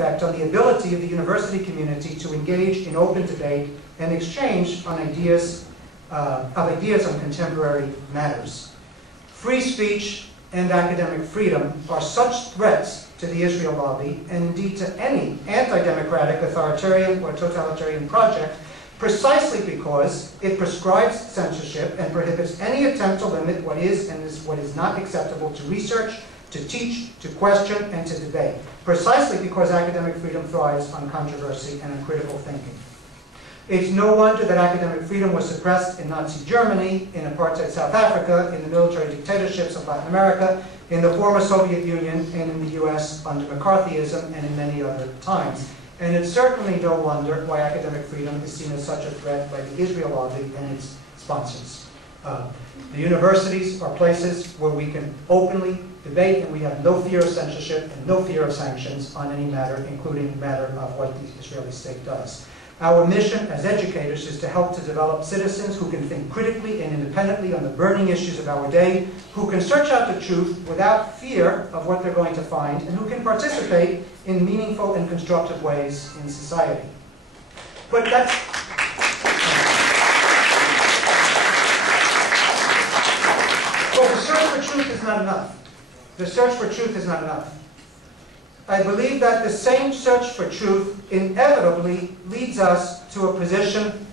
effect on the ability of the university community to engage in open debate and exchange on ideas on contemporary matters. Free speech and academic freedom are such threats to the Israel lobby, and indeed to any anti-democratic, authoritarian, or totalitarian project, precisely because it prescribes censorship and prohibits any attempt to limit what is and what is not acceptable to research, to teach, to question, and to debate. Precisely because academic freedom thrives on controversy and on critical thinking. It's no wonder that academic freedom was suppressed in Nazi Germany, in apartheid South Africa, in the military dictatorships of Latin America, in the former Soviet Union, and in the US under McCarthyism, and in many other times. And it's certainly no wonder why academic freedom is seen as such a threat by the Israel lobby and its sponsors. The universities are places where we can openly debate, and we have no fear of censorship and no fear of sanctions on any matter, including the matter of what the Israeli state does. Our mission as educators is to help to develop citizens who can think critically and independently on the burning issues of our day, who can search out the truth without fear of what they're going to find, and who can participate in meaningful and constructive ways in society. But that's... Well, the search for truth is not enough. The search for truth is not enough. I believe that the same search for truth inevitably leads us to a position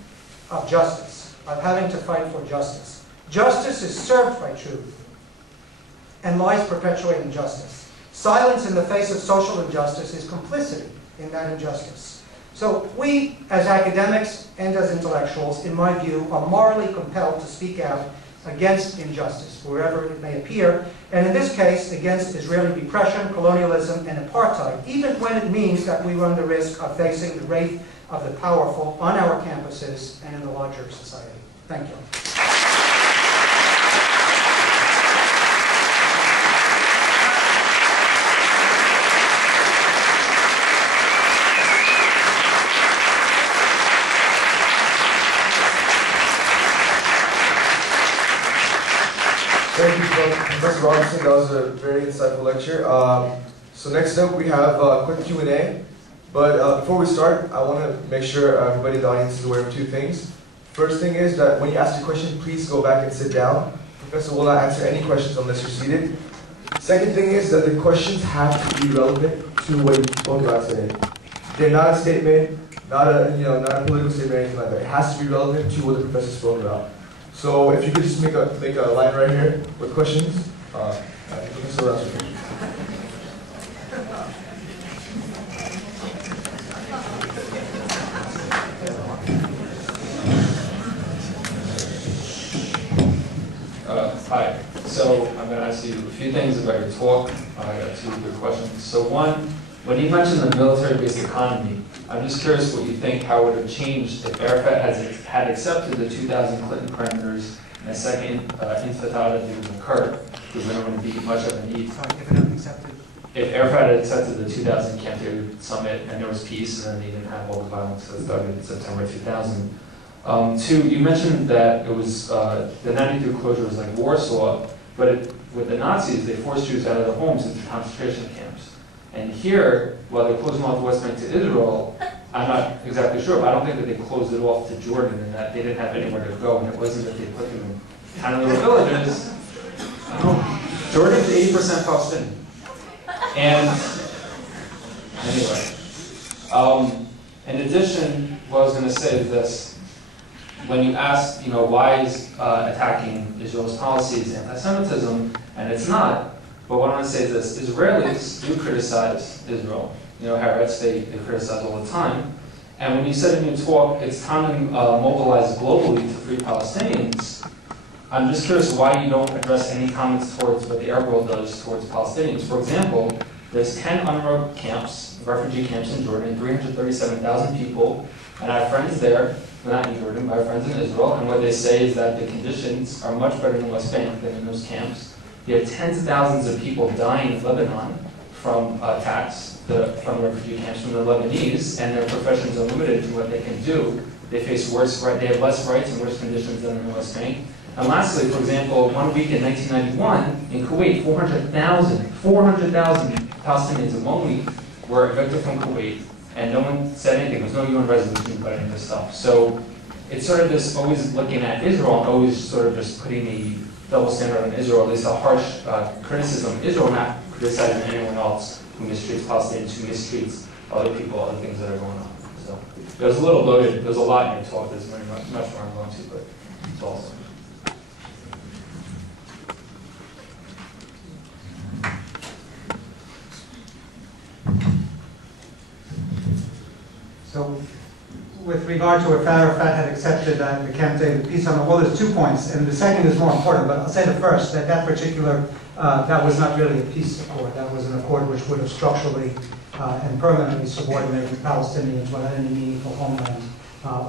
of justice, of having to fight for justice. Justice is served by truth, and lies perpetuate injustice. Silence in the face of social injustice is complicity in that injustice. So we, as academics and as intellectuals, in my view, are morally compelled to speak out against injustice, wherever it may appear, and in this case, against Israeli repression, colonialism, and apartheid, even when it means that we run the risk of facing the wrath of the powerful on our campuses and in the larger society. Thank you. Thank you, Professor Robinson. That was a very insightful lecture. So next up, we have a quick Q&A. But before we start, I want to make sure everybody in the audience is aware of two things. First thing is that when you ask a question, please go back and sit down. Professor will not answer any questions unless you're seated. Second thing is that the questions have to be relevant to what you spoke about today. They're not a statement, not a political statement or anything like that. It has to be relevant to what the professor spoke about. So if you could just make a line right here with questions, I think we can still answer questions. Hi. So I'm going to ask you a few things about your talk. I got two good questions. So one, when you mentioned the military-based economy, I'm just curious what you think, how it would have changed if Arafat had accepted the 2000 Clinton parameters and a second intifada didn't occur, because there wouldn't be much of a need. Sorry, if it hadn't accepted? If Arafat had accepted the 2000 Camp David summit and there was peace, and then they didn't have all the violence that started in September 2000. Two, you mentioned that it was the 92 closure was like Warsaw, but with the Nazis, they forced Jews out of their homes into concentration camps. And here, while they closed them off the West Bank to Israel, I'm not exactly sure, but I don't think that they closed it off to Jordan and that they didn't have anywhere to go, and it wasn't that they put them in tiny little villages. Jordan's 80% Palestinian. And anyway, in addition, what I was going to say is this. When you ask, why is attacking Israel's policies anti-Semitism, and it's not, but what I want to say is this. Israelis do criticize Israel. Haaretz, they criticize all the time. And when you said in your talk, it's time to mobilize globally to free Palestinians, I'm just curious why you don't address any comments towards what the Arab world does towards Palestinians. For example, there's 10 UNRWA camps, refugee camps in Jordan, 337,000 people, and I have friends there, not in Jordan, but I have friends in Israel, and what they say is that the conditions are much better in the West Bank than in those camps. You have tens of thousands of people dying in Lebanon from attacks from refugee camps from the Lebanese, and their professions are limited to what they can do. They face they have less rights and worse conditions than in the West Bank. And lastly, for example, 1 week in 1991, in Kuwait, 400,000 Palestinians in 1 week were evicted from Kuwait, and no one said anything. There was no UN resolution about any of this stuff. So it's sort of this always looking at Israel and always sort of just putting a double standard on Israel, at least a harsh criticism of Israel, not criticizing anyone else who mistreats Palestinians, who mistreats other people, other things that are going on. So it was a little loaded. There's a lot in your talk. There's much more I'm going to, but it's awesome. So, with regard to if Arafat had accepted the Camp David peace on, well, there's 2 points, and the second is more important, but I'll say the first, that particular, that was not really a peace accord. That was an accord which would have structurally and permanently subordinated Palestinians without any meaningful homeland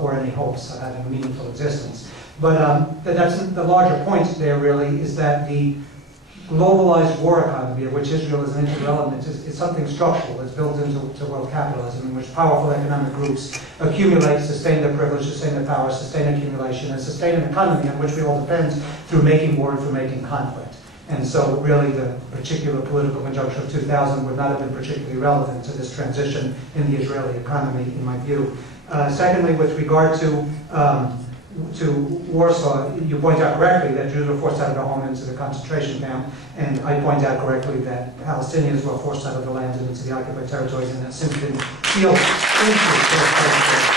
or any hopes of having a meaningful existence. But that's the larger point there really, is that the globalized war economy, of which Israel is an integral element, is something structural. It's built into world capitalism, in which powerful economic groups accumulate, sustain their privilege, sustain their power, sustain accumulation, and sustain an economy on which we all depend through making war and through making conflict. And so really the particular political conjuncture of 2000 would not have been particularly relevant to this transition in the Israeli economy, in my view. Secondly, with regard to Warsaw, you point out correctly that Jews were forced out of their home into the concentration camp, and I point out correctly that Palestinians were forced out of the land and into the occupied territories, and that since didn't feel into those territories.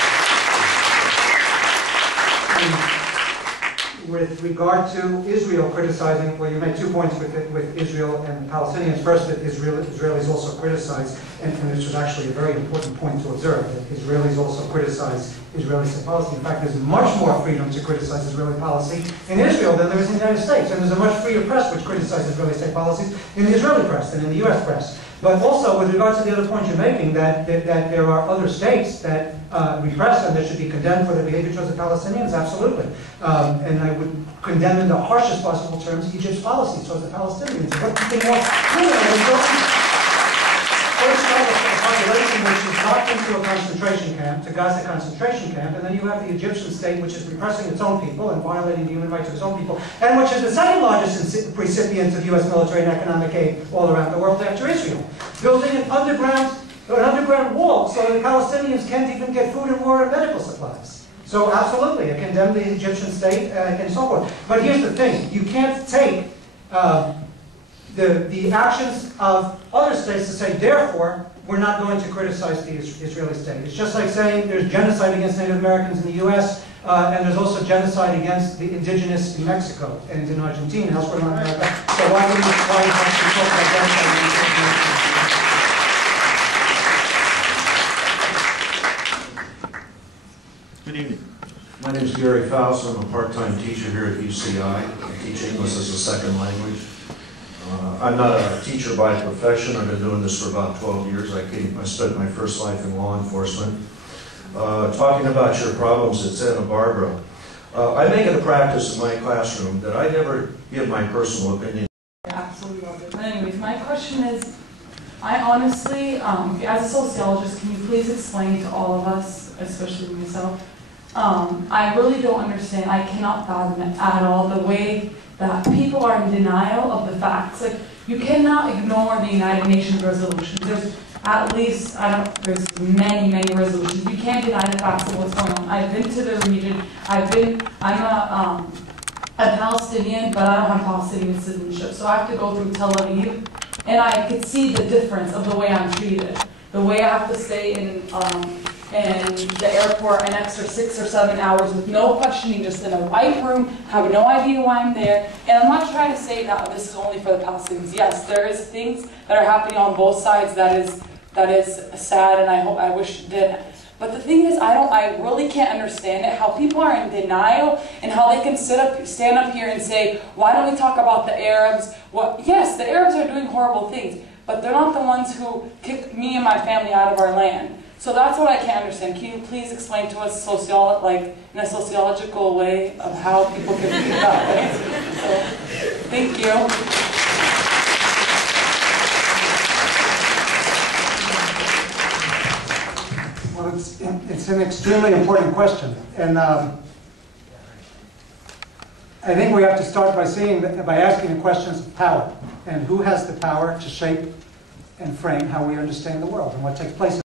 With regard to Israel criticizing, well, you made 2 points with Israel and Palestinians. First, that Israelis also criticize, and this was actually a very important point to observe, that Israelis also criticize Israeli state policy. In fact, there's much more freedom to criticize Israeli policy in Israel than there is in the United States. And there's a much freer press which criticizes Israeli state policies in the Israeli press than in the US press. But also, with regard to the other point you're making, that there are other states that repress and that should be condemned for their behavior towards the Palestinians, absolutely. And I would condemn in the harshest possible terms Egypt's policy towards the Palestinians. What could be more criminal? First, a population which is locked into a concentration camp, to Gaza concentration camp, and then you have the Egyptian state which is repressing its own people and violating the human rights of its own people, and which is the second largest recipient of U.S. military and economic aid all around the world after Israel, building an underground wall so that the Palestinians can't even get food and water and medical supplies. So absolutely, I condemn the Egyptian state and so forth. But here's the thing, you can't take the actions of other states to say, therefore, we're not going to criticize the Israeli state. It's just like saying there's genocide against Native Americans in the U.S., and there's also genocide against the indigenous in Mexico and in Argentina and elsewhere in America. So why would you talk about genocide? Good evening. My name is Gary Faust. I'm a part-time teacher here at UCI. I teach English as a second language. I'm not a teacher by profession. I've been doing this for about 12 years. I spent my first life in law enforcement. Talking about your problems at Santa Barbara, I make it a practice in my classroom that I never give my personal opinion. I absolutely love it. But anyways, my question is, I honestly, as a sociologist, can you please explain to all of us, especially myself, I really don't understand, I cannot fathom it at all, the way that people are in denial of the facts. Like, you cannot ignore the United Nations resolutions. There's at least, there's many resolutions. You can't deny the facts of what's going on. I've been to the region. I'm a Palestinian, but I don't have Palestinian citizenship. So I have to go through Tel Aviv, and I could see the difference of the way I'm treated. The way I have to stay in the airport an extra 6 or 7 hours with no questioning, just in a white room, have no idea why I'm there. And I'm not trying to say that this is only for the Palestinians. Yes, there is things that are happening on both sides that is sad, and I wish it did. But the thing is, I really can't understand it, how people are in denial and how they can stand up here and say, why don't we talk about the Arabs? Well, yes, the Arabs are doing horrible things, but they're not the ones who kicked me and my family out of our land. So that's what I can't understand. Can you please explain to us in a sociological way of how people can do that? So, thank you. Well, it's an extremely important question. And I think we have to start by asking the questions of power. And who has the power to shape and frame how we understand the world and what takes place